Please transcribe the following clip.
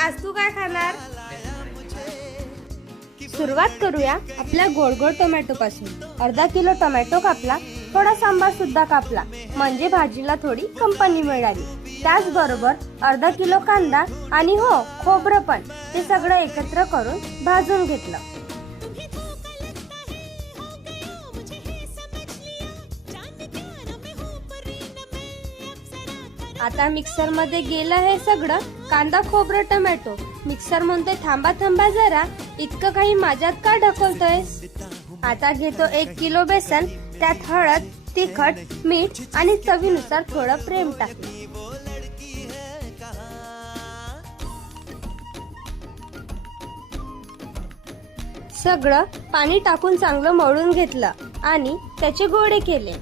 आज तू काय खाणार? सुरुवात करूया आपल्या गोड गोड टोमॅटो पासून। अर्धा किलो टोमॅटो कापला, थोडा सांबार सुद्धा कापला, म्हणजे भाजीला थोडी कंपनी मिळाली। त्याचबरोबर अर्धा किलो कांदा आणि हो खोबरं पण, ते सगळं एकत्र करून भाजून घेतलं। आता मिक्सर मध्ये गेलं हे सगळं, कांदा खोबरं टोमॅटो। मिक्सर म्हणतोय थांबा थांबा जरा, इतकं काही माझ्यात का ढकलतोय? आता घेतो 1 किलो बेसन, त्यात हळद, तिखट, मीठ आणि चवीनुसार थोडं प्रेम टाकलं। सगळं पाणी टाकून चांगलं मळून घेतलं आणि त्याचे गोळे केले।